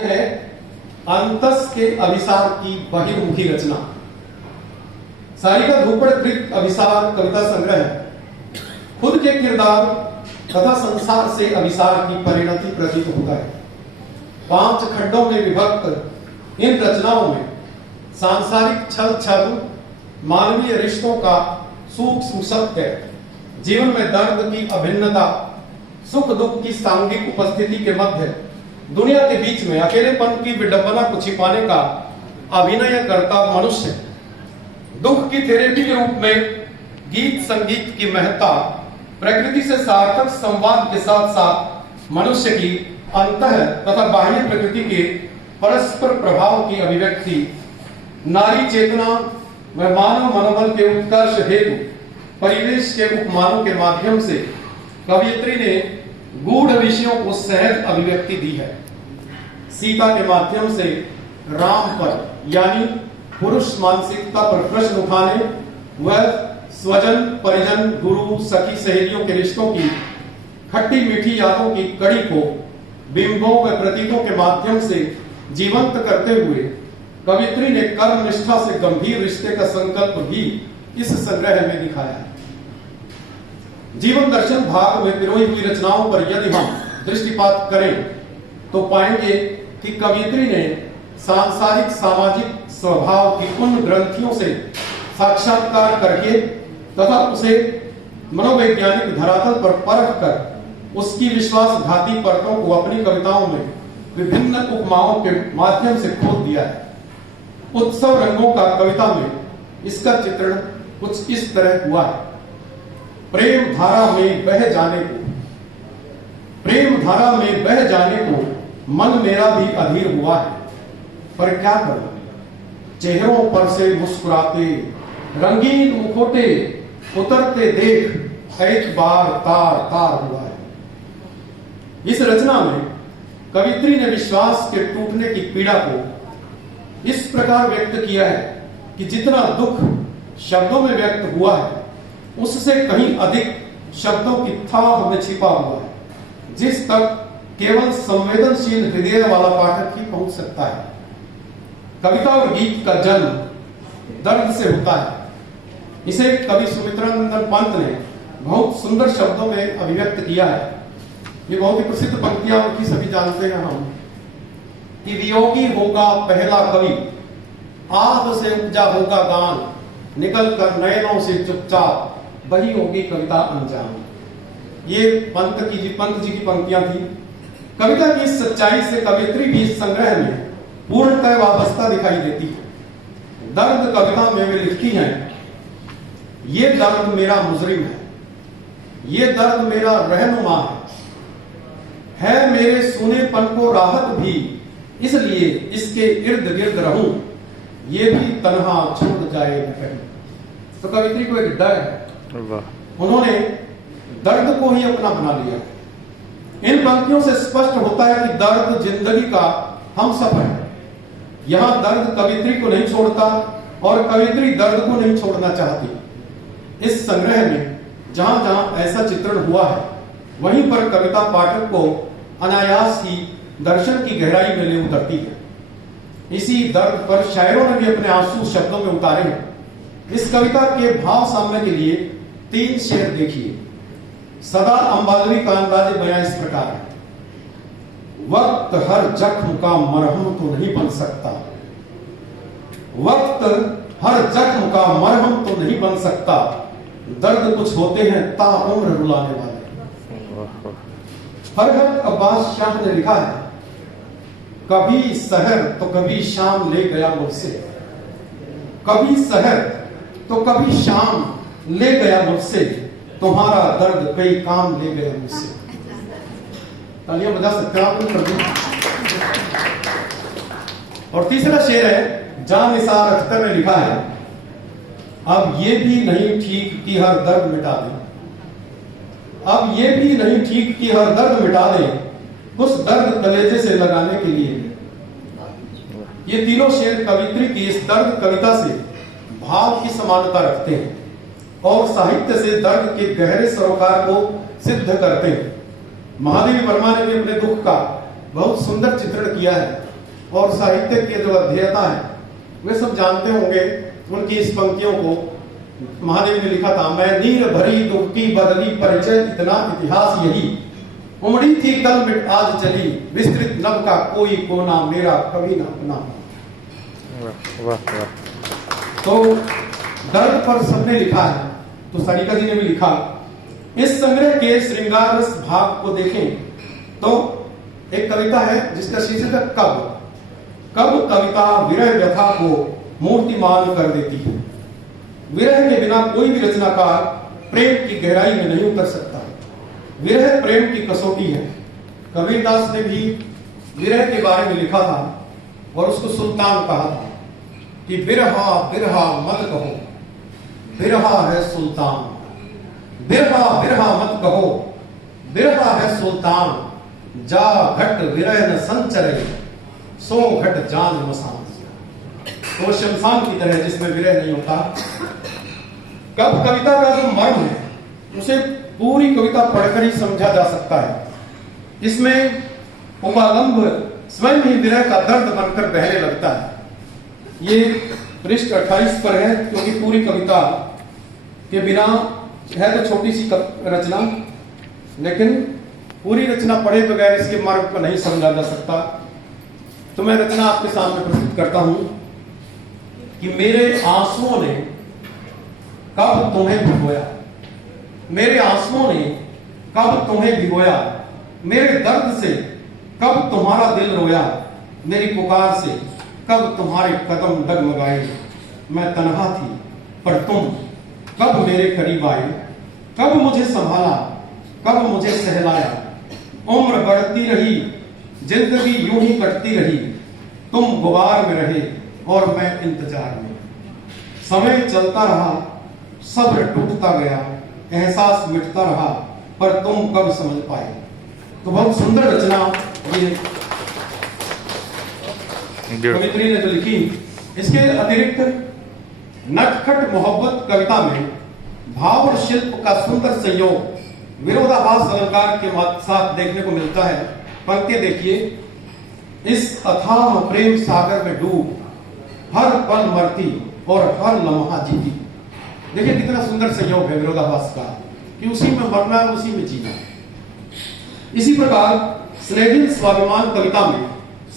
है अंतस के अभिसार की बहिर्मुखी रचना। सारिका धूपड़ कृत अभिसार कविता संग्रह है। खुद के किरदार तथा संसार से अभिसार की परिणति प्रतीत होता है। 5 खंडों में विभक्त इन रचनाओं में सांसारिक छल छल, मानवीय रिश्तों का सूक्ष्म सत्य, जीवन में दर्द की अभिन्नता, सुख दुख की सांघिक उपस्थिति के मध्य दुनिया के बीच में अकेलेपन की विडंबना को छिपाने का अभिनय करता मनुष्य, दुख की थेरेपी के रूप में गीत संगीत की महत्ता, प्रकृति से सार्थक संवाद के साथ साथ मनुष्य की अंतः तथा बाह्य प्रकृति के परस्पर प्रभाव की अभिव्यक्ति, नारी चेतना व मानव मनोबल के उत्कर्ष हेतु परिवेश के उपमानों के माध्यम से कवयित्री ने गूढ़ विषयों को सहज अभिव्यक्ति दी है। सीता के माध्यम से राम पर यानी पुरुष मानसिकता पर प्रश्न उठाने व स्वजन परिजन गुरु सखी सहेलियों के रिश्तों की खट्टी मीठी यादों की कड़ी को बिंबों व प्रतीकों के माध्यम से जीवंत करते हुए कवित्री ने कर्म निष्ठा से गंभीर रिश्ते का संकल्प भी इस संग्रह में दिखाया है। जीवन दर्शन भाग में पिरोई हुई रचनाओं पर यदि हम दृष्टिपात करें तो पाएंगे कि कवित्री ने सांसारिक सामाजिक स्वभाव की उन ग्रंथियों से साक्षात्कार करके तथा उसे मनोवैज्ञानिक धरातल पर परख कर उसकी विश्वासघाती परतों को अपनी कविताओं में विभिन्न उपमाओं के माध्यम से खोद दिया है। उत्सव रंगों का कविता में इसका चित्रण कुछ इस तरह हुआ है। प्रेम धारा में बह जाने को, प्रेम धारा में बह जाने को मन मेरा भी अधीर हुआ है, पर क्या करूं, चेहरों पर से मुस्कुराते रंगीन मुखोटे उतरते देख एक बार तार तार हुआ है। इस रचना में कवित्री ने विश्वास के टूटने की पीड़ा को इस प्रकार व्यक्त किया है कि जितना दुख शब्दों में व्यक्त हुआ है उससे कहीं अधिक शब्दों की थाह में छिपा हुआ है, जिस तक केवल संवेदनशील हृदय वाला पाठक ही पहुंच सकता है। कविता और गीत का जन्म दर्द से होता है। इसे कवि सुमित्रानंद पंत ने बहुत सुंदर शब्दों में अभिव्यक्त किया है। ये बहुत ही प्रसिद्ध पंक्तियां उनकी सभी जानते हैं हम कि वियोगी होगा पहला कवि, आह से उपजा होगा गान, निकल कर नयनों से चुपचाप वही होगी कविता अनजान। ये पंत जी की पंक्तियां थी। कविता की इस सच्चाई से कवित्री भी इस संग्रह में पूर्णतः वाबस्ता दिखाई देती है। दर्द कविता में वे लिखती हैं, ये दर्द मेरा मुजरिम है, ये दर्द मेरा रहनुमा है मेरे सूनेपन को राहत भी, इसलिए इसके इर्द गिर्द रहूं, ये भी तन्हा छोड़ जाए कहीं। तो कवित्री को एक डर है, उन्होंने दर्द को ही अपना बना लिया। इन पंक्तियों से स्पष्ट होता है कि दर्द जिंदगी का हमसफर है। यहां दर्द कवित्री को नहीं छोड़ता और कवित्री दर्द को नहीं छोड़ना चाहती। इस संग्रह में जहां जहां ऐसा चित्रण हुआ है वहीं पर कविता पाठक को अनायास ही दर्शन की गहराई में ले उतरती है। इसी दर्द पर शायरों ने भी अपने आंसू शब्दों में उतारे हैं। इस कविता के भाव सामने के लिए 3 शेर देखिए। सदा अंबालवी का अंदाज बयां इस प्रकार है, वक्त हर जख्म का मरहम तो नहीं बन सकता, वक्त हर जख्म का मरहम तो नहीं बन सकता, दर्द कुछ होते हैं ताउम्र रुलाने वाले। फरहत अब्बास शाह ने लिखा है, कभी सहर तो कभी शाम ले गया मुझसे, कभी सहर तो कभी शाम ले गया मुझसे, तुम्हारा दर्द कई काम ले गया मुझसे। तालियां बजा सकते हैं आप। और तीसरा शेर है, जान निसार अख्तर ने लिखा है, अब ये भी नहीं ठीक कि हर दर्द मिटा दे, अब ये भी नहीं ठीक कि हर दर्द मिटा दे, उस दर्द कलेजे से लगाने के लिए। ये तीनों शेर कवित्री की इस दर्द कविता से भाव की समानता रखते हैं और साहित्य से दर्द के गहरे सरोकार को सिद्ध करते हैं। महादेवी वर्मा ने भी अपने दुख का बहुत सुंदर चित्रण किया है। और साहित्य के जो अध्येता है वे सब जानते होंगे उनकी इस पंक्तियों को। महादेव ने लिखा था, मैं नीर भरी दुख की बदली परिचय इतना इतिहास यही, उमड़ी थी कल मिट आज चली, विस्तृत नभ का कोई कोना मेरा कभी ना अपना। तो दर्द पर सबने लिखा है, तो सारिका जी ने भी लिखा। इस संग्रह के श्रृंगार रस भाग को देखें तो एक कविता है जिसका शीर्षक है कब। कब कविता विरह व्यथा को मूर्तिमान कर देती है। विरह के बिना कोई भी रचनाकार प्रेम की गहराई में नहीं उतर सकता। विरह प्रेम की कसौटी है। कबीरदास ने भी विरह के बारे में लिखा था और उसको सुल्तान कहा था कि बिरहा बिरहा मत कहो, बिरहा है सुल्तान। बिरहा बिरहा मत कहो, बिरहा है सुल्तान। जा घट विरह न संचरे, सो घट जान मसान। तो शमशान की तरह जिसमें विरह नहीं होता। कब कविता का जो मर्म है उसे पूरी कविता पढ़कर ही समझा जा सकता है। इसमें उपालंब स्वयं ही विरह का दर्द बनकर बहने लगता है। ये पृष्ठ 28 पर है, क्योंकि पूरी कविता के बिना है तो छोटी सी रचना, लेकिन पूरी रचना पढ़े बगैर इसके मर्म को नहीं समझा जा सकता। तो मैं रचना आपके सामने प्रस्तुत करता हूं कि मेरे आंसुओं ने कब तुम्हें भिगोया, मेरे आंसुओं ने कब तुम्हें भिगोया, मेरे दर्द से कब तुम्हारा दिल रोया, मेरी पुकार से कब तुम्हारे कदम डगमगाए। मैं तन्हा थी पर तुम कब मेरे करीब आए, कब मुझे संभाला, कब मुझे सहलाया। उम्र बढ़ती रही, जिंदगी यूं ही कटती रही, तुम गुबार में रहे और मैं इंतजार में। समय चलता रहा, सब्र टूटता गया, एहसास मिटता रहा, पर तुम कब समझ पाए। तो बहुत सुंदर रचना ये कवित्री ने जो लिखी। इसके अतिरिक्त नटखट मोहब्बत कविता में भाव और शिल्प का सुंदर संयोग विरोधाभास अलंकार के साथ देखने को मिलता है। पंक्ति देखिए, इस अथाह प्रेम सागर में डूब, हर पल मरती और हर लम्हा जीती। देखिए कितना सुंदर संयोग है विरोधाभास का, कि उसी में मरना है उसी में जीना। इसी प्रकार स्नेहिल स्वाभिमान कविता में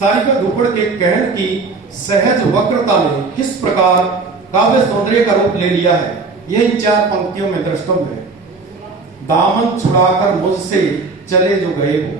सारिका धुपड़ के कहन की सहज वक्रता ने किस प्रकार काव्य सौंदर्य का रूप ले लिया है, यह इन 4 पंक्तियों में द्रष्टव्य है। दामन छुड़ाकर मुझसे चले जो गए हो,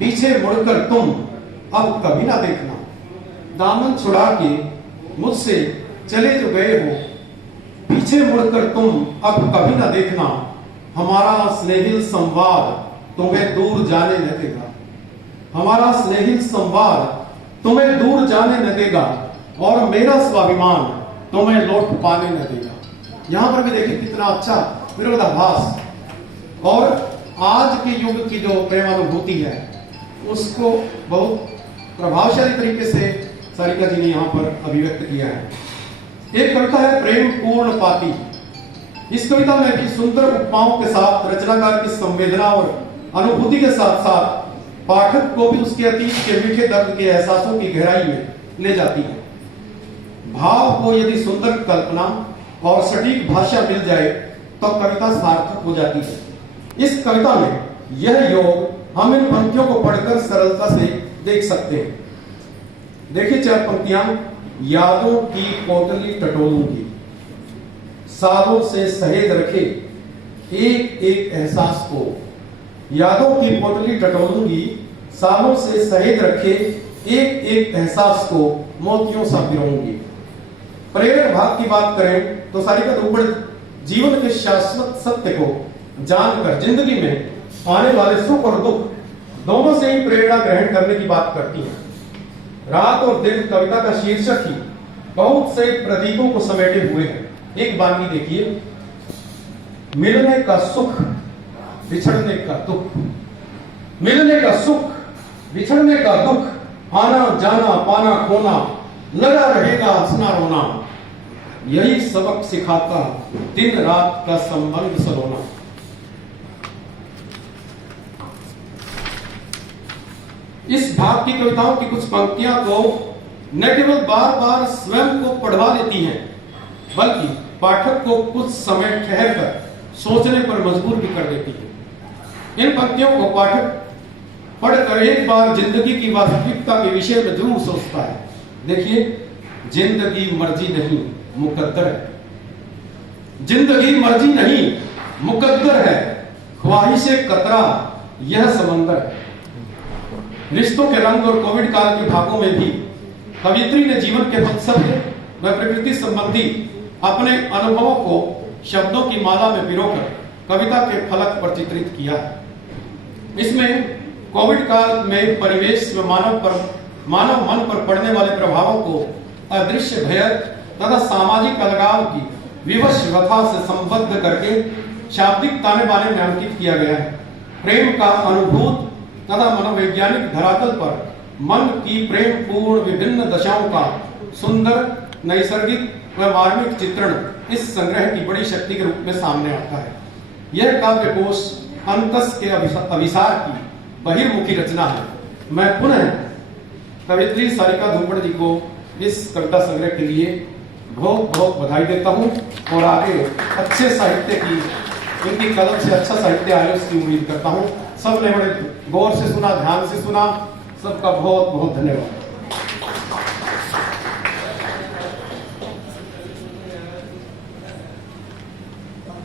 पीछे मुड़कर तुम अब कभी ना देखना। दामन छुड़ा के मुझसे चले जो गए हो, पीछे मुड़कर तुम अब कभी ना देखना। हमारा स्नेहिल संवाद तुम्हें दूर जाने न देगा, हमारा स्नेहिल संवाद तुम्हें दूर जाने न देगा, और मेरा स्वाभिमान तुम्हें लौट पाने न देगा। यहां पर भी देखिए कितना अच्छा विरोधाभास, और आज के युग की जो प्रेमानुभूति है उसको बहुत प्रभावशाली तरीके से सारिका जी ने यहाँ पर अभिव्यक्त किया है। एक कविता है प्रेम पूर्ण पाती। इस कविता में भी सुंदर उपमाओं के साथ रचनाकार की संवेदना और अनुभूति के साथ साथ पाठक को भी उसके अतीत के मीठे दर्द के एहसासों की गहराई में ले जाती है। भाव को यदि सुंदर कल्पना और सटीक भाषा मिल जाए तो कविता सार्थक हो जाती है। इस कविता में यह योग हम इन पंक्तियों को पढ़कर सरलता से देख सकते हैं। देखिए 4 पंक्तियां। यादों की पोटली टटोलूंगी, सालों से सहेज रखे एक एक एहसास को। यादों की पोटली टटोलूंगी, सालों से सहेज रखे एक एक एहसास को मोतियों सा पिरोऊंगी। प्रेरक भाग की बात करें तो सारिका धुपड़ जीवन के शाश्वत सत्य को जानकर जिंदगी में आने वाले सुख और दुख दोनों से ही प्रेरणा ग्रहण करने की बात करती है। रात और दिन कविता का शीर्षक ही बहुत से प्रतीकों को समेटे हुए है। एक बानी देखिए, मिलने का सुख, बिछड़ने का दुख, मिलने का सुख, बिछड़ने का दुख, आना जाना पाना खोना, लगा रहेगा हंसना रोना, यही सबक सिखाता दिन रात का संबंध सलोना। इस भाग की कविताओं की कुछ पंक्तियां तो न केवल बार बार स्वयं को पढ़वा देती हैं, बल्कि पाठक को कुछ समय ठहरकर सोचने पर मजबूर भी कर देती है। इन पंक्तियों को पाठक पढ़कर एक बार जिंदगी की वास्तविकता के विषय में जरूर सोचता है। देखिए, जिंदगी मर्जी नहीं मुकद्दर है। जिंदगी मर्जी नहीं मुकद्दर है, ख्वाहिशे कतरा यह समंदर है। रिश्तों के रंग और कोविड काल के भागों में भी कवियत्री ने जीवन के फलसफे व प्रकृति संबंधी अपने अनुभवों को शब्दों की माला में पिरोकर कविता के फलक पर चित्रित किया है। इसमें कोविड काल में परिवेश व मानव मन पर पड़ने वाले प्रभावों को अदृश्य भय तथा सामाजिक अलगाव की विवश व्यथा से संबद्ध करके शाब्दिक ताने बाने में अंकित किया गया है। प्रेम का अनुभूत तथा मनोवैज्ञानिक धरातल पर मन की प्रेम पूर्ण विभिन्न दशाओं का सुंदर नैसर्गिक व मार्मिक चित्रण इस संग्रह की बड़ी शक्ति के रूप में सामने आता है। यह काव्य कोश अंतस के अभिसार की बहिर्मुखी रचना है। मैं पुनः कवियत्री सारिका धूपड़ जी को इस कविता संग्रह के लिए बहुत बहुत बधाई देता हूँ और आगे अच्छे साहित्य की, इनकी कलम से अच्छा साहित्य आए उसकी उम्मीद करता हूँ। सबने बड़े गौर से सुना, ध्यान से सुना, सबका बहुत बहुत धन्यवाद।